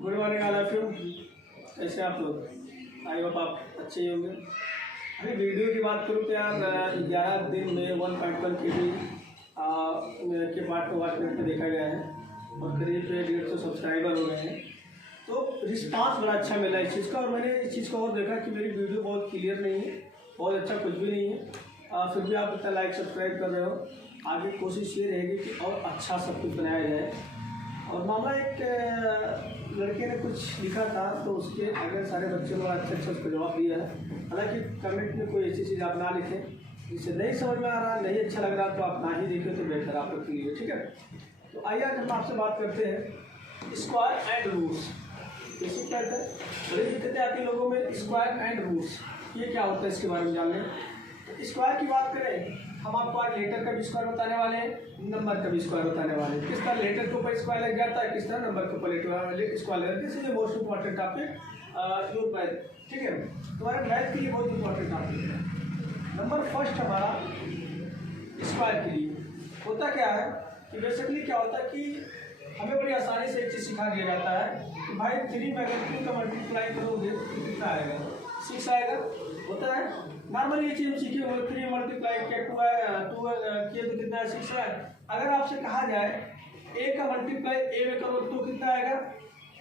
Good morning all of you. कैसे आप लोग? आई होप आप अच्छे ही होंगे। अभी वीडियो की बात करूँ तो यार 11 दिन में 1.1 KB के पार्ट को वाच मिनट पर देखा गया है और करीब 150 सब्सक्राइबर हो गए हैं। तो रिस्पांस बड़ा अच्छा मिला इस चीज़ का। और मैंने इस चीज़ को और देखा कि मेरी वीडियो बहुत क्लियर नहीं है, बहुत अच्छा कुछ भी नहीं है, फिर भी आप इतना लाइक सब्सक्राइब कर रहे हो। आगे कोशिश ये रहेगी कि और अच्छा सब कुछ बनाया जाए। और मामला एक लड़के ने कुछ लिखा था तो उसके अगर सारे बच्चों को अच्छा उसको जवाब दिया है। हालांकि कमेंट में कोई ऐसी चीज़ आप ना लिखें जिससे नहीं समझ में आ रहा, नहीं अच्छा लग रहा तो आप ना ही देखें तो बेहतर आप लोग के लिए, ठीक है। तो आइए आज हम आपसे बात करते हैं स्क्वायर एंड रूट्स। जैसे क्या है बड़ी दिक्कतें आती हैं लोगों में, स्क्वायर एंड रूट्स ये क्या होता है इसके बारे में जान लें। तो स्क्वायर की बात करें, हम आपको आज लेटर का भी स्क्वायर बताने वाले हैं, नंबर का भी स्क्वायर बताने वाले हैं। किस तरह लेटर के ऊपर स्क्वायर लग जाता है, किस तरह नंबर के ऊपर स्क्वायर लग जाता है। Most important topic use by, ठीक है। तुम्हारे मैथ के लिए बहुत इंपॉर्टेंट टॉपिक है। नंबर फर्स्ट हमारा स्क्वायर के लिए होता क्या है कि बेसिकली क्या होता है कि हमें बड़ी आसानी से एक चीज़ सिखा दिया जाता है कि भाई 3 में अगर 2 का मल्टीप्लाई करोगे तो कितना आएगा, 6 आएगा। होता है नॉर्मली ये चीज़ हम सीखे हुए, 3 मल्टीप्लाई किया 2 किए तो कितना है, 6 है। अगर आपसे कहा जाए a का मल्टीप्लाई a में करो तो कितना आएगा,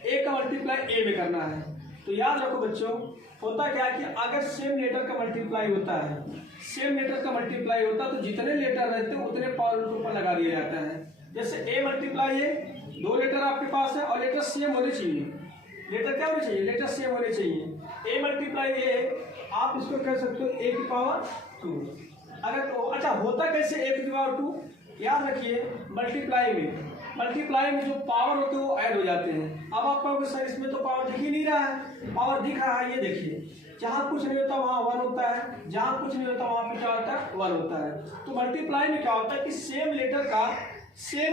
a का मल्टीप्लाई a में करना है। तो याद रखो बच्चों, होता क्या है कि अगर सेम लेटर का मल्टीप्लाई होता है, सेम लेटर का मल्टीप्लाई होता है तो जितने लेटर रहते हैं उतने पावर के ऊपर लगा दिया जाता है। जैसे a मल्टीप्लाई a, 2 लेटर आपके पास है और लेटर सेम होने चाहिए। लेटर क्या होने चाहिए, लेटर सेम होने चाहिए। a मल्टीप्लाई a आप इसको कह सकते हो a की पावर 2। अगर तो अच्छा होता कैसे a की पावर 2, याद रखिए मल्टीप्लाई में जो पावर होते हैं वो ऐड हो जाते हैं। अब आप कहोगे सर इसमें तो पावर दिख ही नहीं रहा है। पावर दिख रहा है, ये देखिए, जहाँ कुछ नहीं होता वहाँ 1 होता है, जहाँ कुछ नहीं होता वहाँ पे क्या होता है, 1 होता है। तो मल्टीप्लाई में क्या होता है कि सेम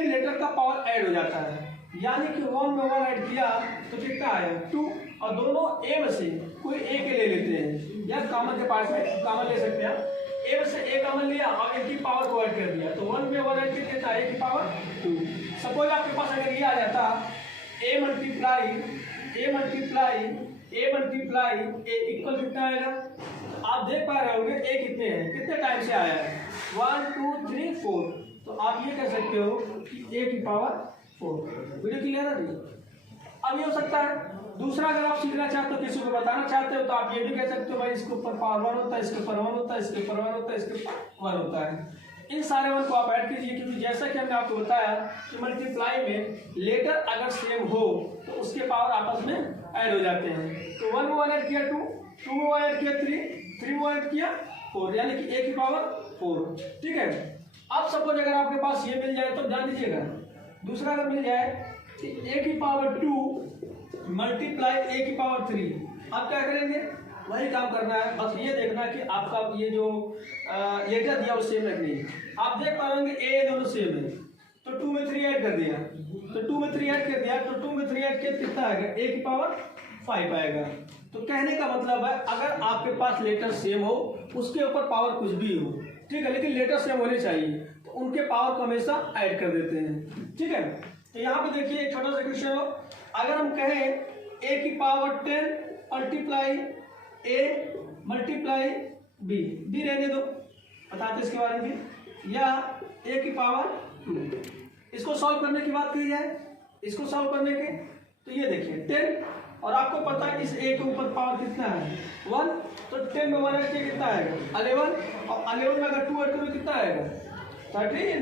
लेटर का पावर ऐड हो जाता है। यानी कि 1 में 1 ऐड किया तो कितना आया 2, और दोनों a में से कोई a के ले लेते हैं या कॉमन के पास में कॉमन ले सकते हैं। a में से a कॉमन लिया और a की पावर को ऐड कर दिया तो 1 में 1 ऐड कर देता है a की पावर 2। सपोज आपके पास अगर ये आ जाता a मल्टीप्लाई a इक्वल कितना आएगा, तो आप देख पा रहे होंगे a कितने हैं, कितने टाइम से आया है, 1 2 3 4। तो आप ये कह सकते हो कि a की पावर 4। वीडियो क्लियर है? अब ये हो सकता है दूसरा, अगर आप सीखना चाहते हो, किसी को बताना चाहते हो तो आप ये भी कह सकते हो भाई इसके ऊपर पावर 1 होता है, इसके ऊपर 1 होता है, इसके ऊपर 1 होता है, इसके ऊपर 1 होता है। इन सारे 1 को आप ऐड कीजिए, क्योंकि जैसा कि हमने आपको बताया कि मल्टीप्लाई में लेटर अगर सेम हो तो उसके पावर आपस में ऐड हो जाते हैं। तो 1 में 1 ऐड किया 2, 2 में 1 ऐड किया 3 में 1 ऐड किया 4, यानी कि a की पावर 4, ठीक है। अब सपोज अगर आपके पास ये मिल जाए तो ध्यान दीजिएगा, दूसरा अगर मिल जाए कि a की पावर 2 मल्टीप्लाई a की पावर 3, आप क्या करेंगे, वही काम करना है। बस ये देखना कि आपका ये जो लेटर दिया वो सेम रखनी है। आप देख पा रहे a दोनों सेम है तो 2 में 3 ऐड कर दिया, तो 2 में 3 ऐड कर दिया तो 2 में 3 ऐड किया कितना आएगा, a की पावर 5 आएगा। तो कहने का मतलब है अगर आपके पास लेटर सेम हो उसके ऊपर पावर कुछ भी हो, ठीक है, लेकिन लेटर सेम होने चाहिए तो उनके पावर को हमेशा ऐड कर देते हैं, ठीक है। तो यहाँ पे देखिए एक छोटा सा क्वेश्चन हो, अगर हम कहें a की power 10 multiply a multiply b रहने दो, बताते इसके बारे में, या a की पावर 2, इसको सॉल्व करने की बात की जाए, इसको सॉल्व करने के तो ये देखिए 10 और आपको पता है इस a के ऊपर पावर कितना है 1, तो 10 में 1 ऐड किया कितना आएगा 11, और 11 में अगर 2 ऐड करो कितना आएगा 13,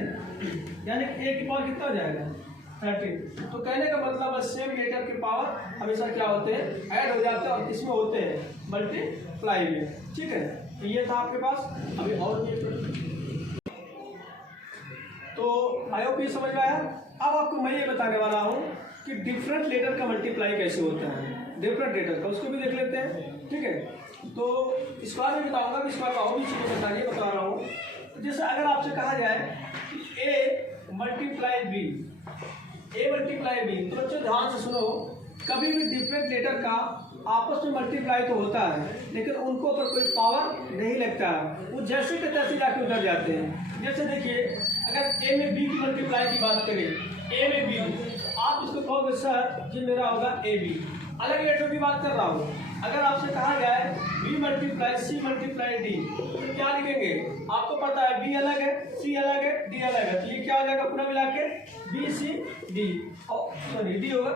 यानी कि a की पावर कितना हो जाएगा 13। तो कहने का मतलब है सेम लेटर के पावर हमेशा क्या होते हैं, ऐड हो जाते हैं, और इसमें होते हैं मल्टीप्लाई में, ठीक है। तो ये था आपके पास। अभी और तो आई होप ये समझ में आया। अब आपको मैं ये बताने वाला हूँ कि डिफरेंट लेटर का मल्टीप्लाई कैसे होता है, डिफरेंट लेटर का, उसको भी देख लेते हैं, ठीक है। तो स्क्वायर में बताऊँगा कि स्क्वायर का और भी चीज़ें बता रहा हूँ। जैसे अगर आपसे कहा जाए कि a मल्टीप्लाई b, तो बच्चों ध्यान से सुनो, कभी भी डिफरेंट लेटर का आपस में मल्टीप्लाई तो होता है लेकिन उनको ऊपर कोई पावर नहीं लगता है, वो जैसे के तैसे जाके उधर जाते हैं। जैसे देखिए अगर a में b की मल्टीप्लाई की बात करें, a में b, आप इसको कहोगे सर ये मेरा होगा ए बी। अलग लेटर की बात कर रहा हूँ। अगर आपसे कहा गया है B multiply C multiply D, तो क्या लिखेंगे? आपको पता है बी अलग है, सी अलग है, डी अलग है, तो ये क्या हो जाएगा पूरा मिला के B C D, sorry D होगा,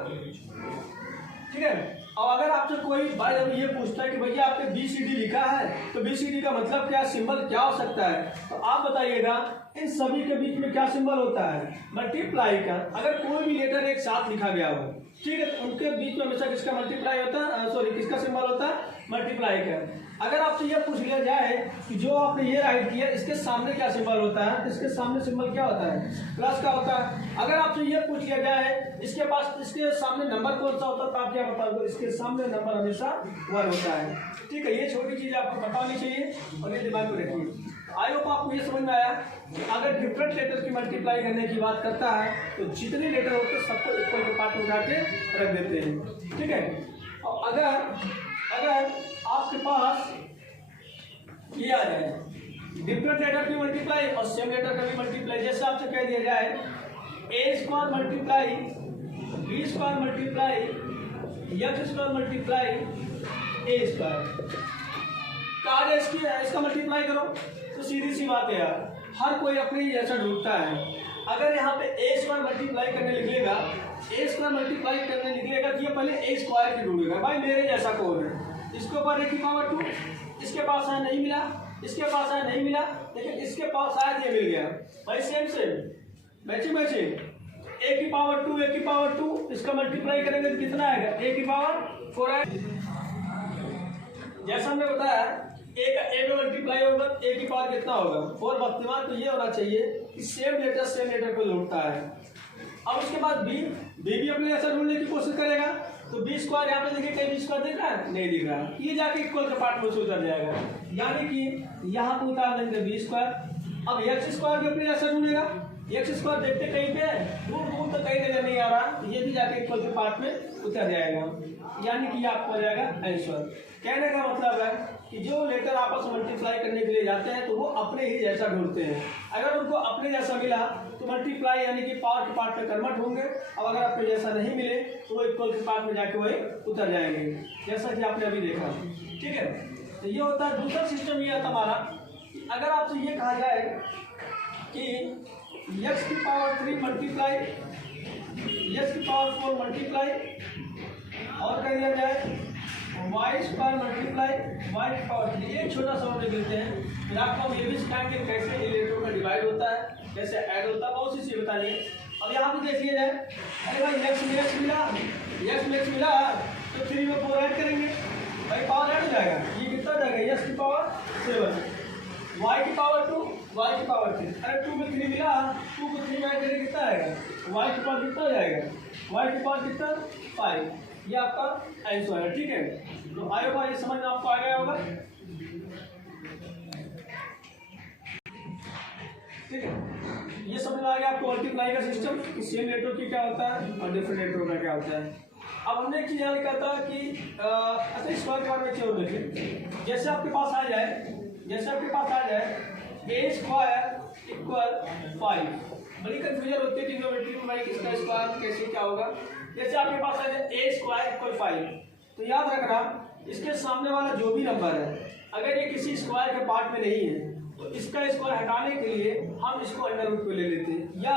ठीक है। और अगर आपसे कोई भाई जब ये पूछता है कि भैया आपने बी सी डी लिखा है, तो बी सी डी का मतलब क्या, सिंबल क्या हो सकता है, तो आप बताइएगा इन सभी के बीच में क्या सिंबल होता है? मल्टीप्लाई का। अगर कोई भी लेटर एक साथ लिखा गया हो, ठीक है, तो उनके बीच में हमेशा किसका मल्टीप्लाई होता है, सॉरी किसका सिंबल होता है? मल्टीप्लाई का। अगर आपसे यह पूछ लिया जाए कि जो आपने ये राइट किया इसके सामने क्या सिंबल होता है, इसके सामने सिंबल क्या होता है? प्लस का होता है। अगर आपसे यह पूछ लिया जाए इसके पास इसके सामने नंबर कौन सा होता है, तो आप क्या बताओगे? इसके सामने नंबर हमेशा 1 होता है, ठीक है। ये छोटी चीज आपको पता होनी चाहिए और ये दिमाग में रखिए। आई होप आपको ये समझ में आया। अगर डिफरेंट लेटर की मल्टीप्लाई करने की बात करता है तो जितने लेटर होते हैं सबको इक्वल के पार्ट में उठा के रख देते हैं, ठीक है। और अगर आपके पास ये आ जाए डिफरेंट लेटर की मल्टीप्लाई और सेम लेटर का भी मल्टीप्लाई, जैसे आपसे कह दिया जाए A square multiply B square multiply X square multiply A square, कहा इसका मल्टीप्लाई करो, तो सीधी सी बात है यार, हर कोई अपनी जैसा ढूंढता है। अगर यहाँ पे ए स्क्वायर मल्टीप्लाई करने निकलेगा, ए स्क्वायर मल्टीप्लाई करने निकलेगा तो ये पहले ए स्क्वायर की ढूंढेगा, भाई मेरे जैसा कौन है। इसके ऊपर ए की पावर 2, इसके पास आया नहीं मिला, इसके पास आया नहीं मिला, लेकिन इसके पास आया ये मिल गया, भाई सेम मैचिंग। ए की पावर 2, ए की पावर 2, इसका मल्टीप्लाई करेंगे तो कितना आएगा? ए की पावर 4 आएगा। जैसा हमने बताया ए का ए में मल्टीप्लाई होगा, ए की पावर कितना होगा? 4 वर्तमान। तो ये होना चाहिए कि सेम लेटर को ढूंढता है। अब उसके बाद बी भी अपने जैसा ढूंढने की कोशिश करेगा, तो बी स्क्वायर यहाँ पे देखिए कहीं बी स्क्वायर दिख रहा है? नहीं दिख रहा। ये जाके इक्वल के पार्ट में से उतर जाएगा, यानी कि यहाँ पे उतार देंगे बी स्क्वायर। अब एक्स स्क्वायर भी अपने जैसा ढूंढेगा, एक्स स्क्वायर देखते कहीं पे दूर तो कहीं नजर नहीं आ रहा, तो ये भी जाके इक्वल के पार्ट में उतर जाएगा, यानी कि आपको हो जाएगा आंसर। कहने का मतलब है कि जो लेटर आपस में मल्टीप्लाई करने के लिए जाते हैं तो वो अपने ही जैसा ढूंढते हैं। अगर उनको अपने जैसा मिला तो मल्टीप्लाई यानी कि पार्ट के पार्ट में कन्वर्ट होंगे, और अगर अपने जैसा नहीं मिले तो वो इक्वल के पार्ट में जाके वही उतर जाएंगे, जैसा कि आपने अभी देखा, ठीक है। तो ये होता है। दूसरा सिस्टम ये है हमारा, अगर आपसे ये कहा जाए कि x की पावर 3 मल्टीप्लाई x की पावर 4 मल्टीप्लाई और कह दिया जाए y स्क्वायर मल्टीप्लाई y की पावर 3, एक छोटा सा और देते हैं। फिर आपको हम ये भी सिखाएंगे कैसे इलेक्ट्रॉन का डिवाइड होता है, कैसे ऐड होता है, बहुत सी चीज़ बताइए। अब यहाँ पे देख लिया जाए, अरे भाई x में x मिला तो 3 में 4 ऐड करेंगे, भाई पावर ऐड हो जाएगा। ये कितना जाएगा? x की पावर 7, y की पावर 2, y की पावर 3। अरे 2 में 3 मिला, 2 को 3 में ऐड करेंगे कितना आएगा? y की पावर कितना हो जाएगा? y की पावर कितना? 5। ये आपका आंसर है, ठीक है। तो आएगा ये समझ में आपको आ गया होगा, ठीक है। ये समझ में आ गया आपको मल्टीप्लाई का सिस्टम, कि सेम लेटर की क्या होता है और डिफरेंट लेटर का क्या होता है। अब हमने एक चीज याद लिखा था कि अच्छा स्क्वायर के बारे में चलो देखिए। जैसे आपके पास आ जाए ए स्क्वायर इक्वल 5, बड़ी कंफ्यूजन होती है ट्रिग्नोमेट्री में, भाई किसका स्क्वायर कैसे क्या होगा। जैसे आपके पास आ जाए ए स्क्वायर इक्वल 5, तो याद रखना इसके सामने वाला जो भी नंबर है अगर ये किसी स्क्वायर के पार्ट में नहीं है तो इसका स्क्वायर हटाने के लिए हम इसको अंडर रूट पे ले लेते हैं, या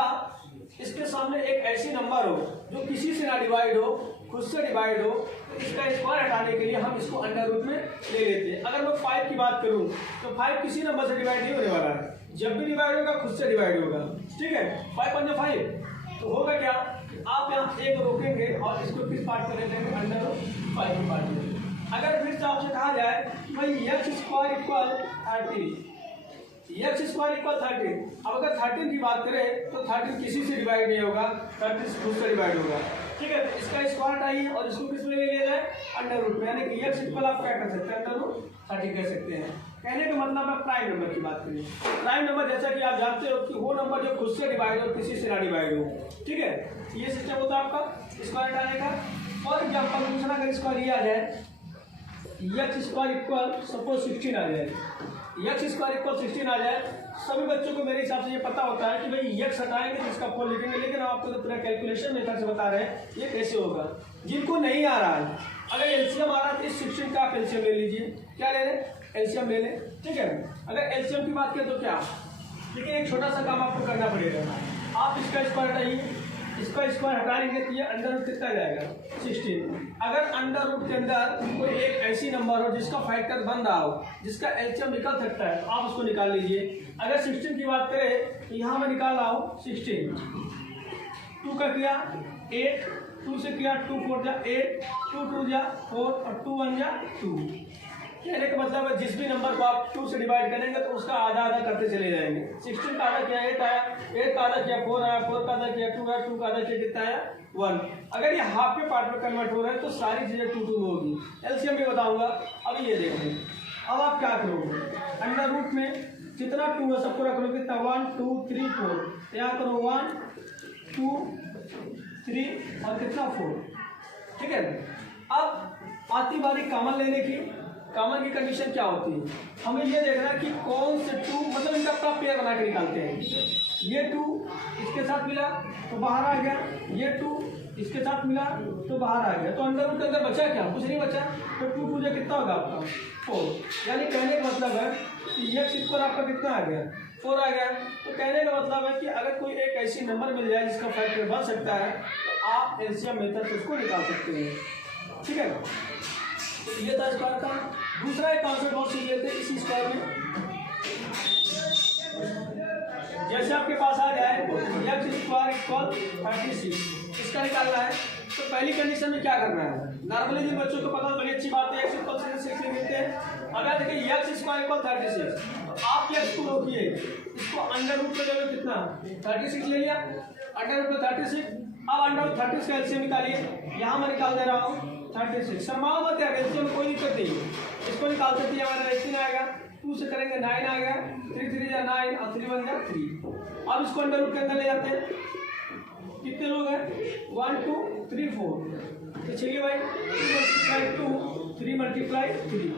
इसके सामने एक ऐसी नंबर हो जो किसी से ना डिवाइड हो, खुद से डिवाइड हो, तो इसका स्क्वायर हटाने के लिए हम इसको अंडर रूट में ले लेते हैं। अगर मैं 5 की बात करूं तो 5 किसी नंबर से डिवाइड नहीं होने वाला है, जब भी डिवाइड होगा खुद से डिवाइड होगा, ठीक है। 5 पंजा 5, तो होगा क्या कि आप यहाँ एक रोकेंगे और इसको किस पार्ट में ले लेंगे? अंडर रूट 5 के पार्ट में। अगर फिर से आपसे कहा जाए कि भाई x square equal 30, x square equal 30, अब अगर 13 की बात करें तो 13 किसी से डिवाइड नहीं होगा, 30 खुद से डिवाइड होगा, ठीक है। तो इसका स्क्वायर हटाइए और इसको किस में ले लिया जाए? अंडर रूट में, यानी कि एक्स इक्वल आप क्या कर सकते हैं? अंडर रूट 30 कह सकते हैं। कहने का मतलब है प्राइम नंबर की बात करें। प्राइम नंबर जैसा कि आप जानते हो कि वो नंबर जो खुद से डिवाइड हो, किसी से ना डिवाइड हो, ठीक है। ये सिस्टम होता है आपका स्क्वायर हटाने का। फॉर एग्जाम्पल दूसरा अगर स्क्वायर ये आ जाए एक्स स्क्वायर इक्वल सपोज 16 आ जाए, एक्स स्क्वायर इक्वल 16 आ जाए, सभी बच्चों को मेरे हिसाब से ये पता होता है कि भाई एक्स हटाएंगे तो इसका 4 लिखेंगे, लेकिन आपको तो पूरा कैलकुलेशन मेथड से बता रहे हैं ये कैसे होगा। जिनको नहीं आ रहा है, अगर एलसीएम आ रहा है तो इस 16 का आप एलसीएम ले लीजिए। क्या ले लें? एलसीएम ले लें, ठीक है। अगर एलसीएम की बात करें तो क्या, लेकिन एक छोटा सा काम आपको करना पड़ेगा। आप इसका स्क्वायर हटाइए, इसका स्क्वायर हटाएंगे तो ये अंडर रूट कितना जाएगा? 16। अगर अंडर रूट के अंदर कोई एक ऐसी नंबर हो जिसका फैक्टर बन रहा हो, जिसका एलसीएम निकल सकता है, तो आप उसको निकाल लीजिए। अगर 16 की बात करें तो यहाँ मैं निकाल रहा हूँ 16, 2 का किया 8, 2 से किया 2 4 जा 8, 2 2 जा 4 और 2 1 जा 2। कहने का मतलब है जिस भी नंबर को आप 2 से डिवाइड करेंगे तो उसका आधा आधा करते चले जाएंगे। 16 का आधा किया 8 आया, 8 का आधा किया 4 आया, 4 का आधा किया 2 आया, 2 का आधा किया कितना आया 1। अगर ये हाफ के पार्ट में कन्वर्ट हो रहे हैं तो सारी चीज़ें 2 2 होगी। एलसीएम भी बताऊंगा। अब ये देखो, अब आप क्या करोगे, अंडर रूट में जितना 2 है सबको रख लो, कितना 1 2 3 4, यहाँ करो 1 2 3 और कितना 4, ठीक है। अब आती बारी कॉमन लेने की। कॉमन की कंडीशन क्या होती है, हमें ये देखना है कि कौन से 2, मतलब इनका अपना पेयर बना के निकालते हैं। ये 2 इसके साथ मिला तो बाहर आ गया, ये 2 इसके साथ मिला तो बाहर आ गया, तो अंडर रूट के अंदर बचा क्या? कुछ नहीं बचा। तो 2 2 जो कितना होगा आपका 4। यानी कहने का मतलब है कि एक्स स्क्वायर आपका कितना आ गया 4 आ गया। तो कहने का मतलब है कि अगर कोई एक ऐसी नंबर मिल जाए जिसका फैक्टर बन सकता है तो आप एलसीएम मेथड से उसको निकाल सकते हैं, ठीक है। तो ये था स्क्वायर का। दूसरा एक कॉन्सेप्ट बहुत सीख लेते हैं इसी स्क्वायर में। जैसे आपके पास आ जाए एक्स स्क्वायर इक्वल 36, इसका निकालना है तो पहली कंडीशन में क्या करना है। नॉर्मली जिन बच्चों को पता बड़ी अच्छी बात है, एक्स इक्वल 36 लिख देते हैं। अगर देखिए एक्स स्क्वायर इक्वल 36, तो आप एक्स को रोकिए, इसको अंडर रूट में ले लो, कितना 36 ले लिया, अंडर रूट में 36। अब अंडर रूट 36 का एलसीएम निकालिए। यहाँ मैं निकाल दे रहा हूँ 36। शर्माओ मत यार, एलसीएम में कोई दिक्कत नहीं है, इसको निकाल सकते हैं। हमारा 18 आएगा, 2 से करेंगे 9 आ गया, 3 3 जा 9 और 3 1 जा 3। अब इसको अंडर रूट के अंदर ले जाते हैं। कितने लोग हैं 1 2 3 4, तो चलिए भाई 2 मल्टीप्लाई 3।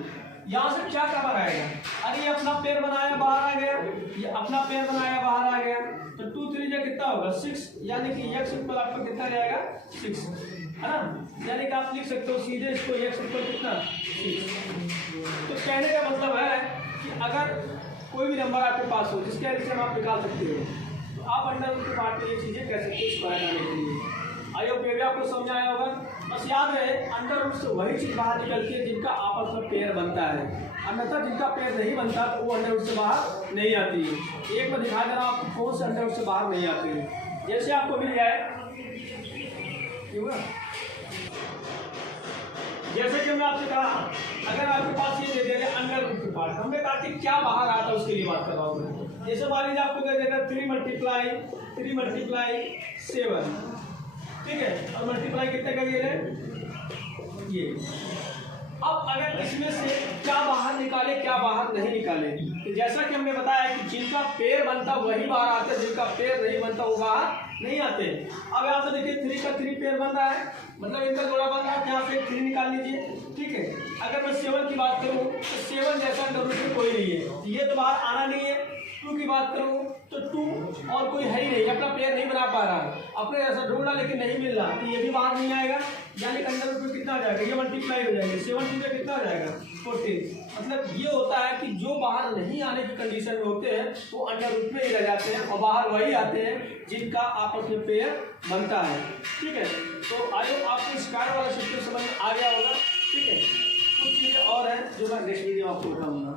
यहाँ से क्या कवर आएगा, अरे ये अपना पेयर बनाया बाहर आ गया, ये अपना पेयर बनाया बाहर आ गया, तो 2 3 जा कितना होगा 6, यानी कि एक्स इक्वल आपका कितना जाएगा 6, है ना। यानी कि आप लिख सकते हो सीधे इसको एक्स इक्वल कितना 6। तो कहने का मतलब है कि अगर कोई भी नंबर आपके पास हो जिसके एलसीएम आप निकाल सकते हो, तो आप अंडर रूट के पार्ट में ये चीज़ें कह सकते हो स्क्वायर आने के लिए। आई होप ये भी आपको समझ आया होगा। बस याद रहे अंडर रूट से वही चीज़ बाहर निकलती है जिनका आपस में पेयर बनता है, अन्यथा जिनका पेयर नहीं बनता तो वो अंडर रूट से बाहर नहीं आती है। एक बार दिखा देना आपको कौन से अंडर रूट से बाहर नहीं आती है। जैसे आपको मिल जाए, जैसे कि हमने आपसे कहा, अगर आपके पास ये दे देगा अंडर रूट के पार्ट, हमने कहा कि क्या बाहर आता है उसके लिए बात कर रहा हूँ। जैसे मान लीजिए आपको दे देगा 3 मल्टीप्लाई 7, ठीक है, और मल्टीप्लाई कितने का ये। अब अगर इसमें से क्या बाहर निकाले क्या बाहर नहीं निकाले, तो जैसा कि हमने बताया कि जिनका पेयर बनता वही बाहर आते, जिनका पेयर नहीं बनता वो बाहर नहीं आते। अब यहाँ से देखिए 3 का 3 पेयर बन रहा है, मतलब इनका जोड़ा बन रहा है, यहाँ से 3 निकाल लीजिए, ठीक है। अगर मैं 7 की बात करूँ तो 7 जैसा अंडर रूट में कोई नहीं है, ये तो बाहर आना नहीं है। 2 की बात करूँ तो 2 और कोई है ही नहीं, अपना पेयर नहीं बना पा रहा, अपने ऐसा ढूंढा लेकिन नहीं मिल रहा, तो ये भी बाहर नहीं आएगा। यानी कि अंडर रूट में कितना आ जाएगा, ये मल्टीप्लाई हो जाएंगे, 7 2 में कितना आ जाएगा 14। मतलब ये होता है कि जो बाहर नहीं आने की कंडीशन में होते हैं वो अंडर रूट में ही रह जाते हैं, और बाहर वही आते हैं जिनका आपस में पेयर बनता है, ठीक है। तो आई होप आपको स्क्वायर वाला सिस्टम समझ में आ गया होगा, ठीक है। कुछ चीज़ें और हैं जो मैं नेक्स्ट वीडियो में आपको बताऊँगा।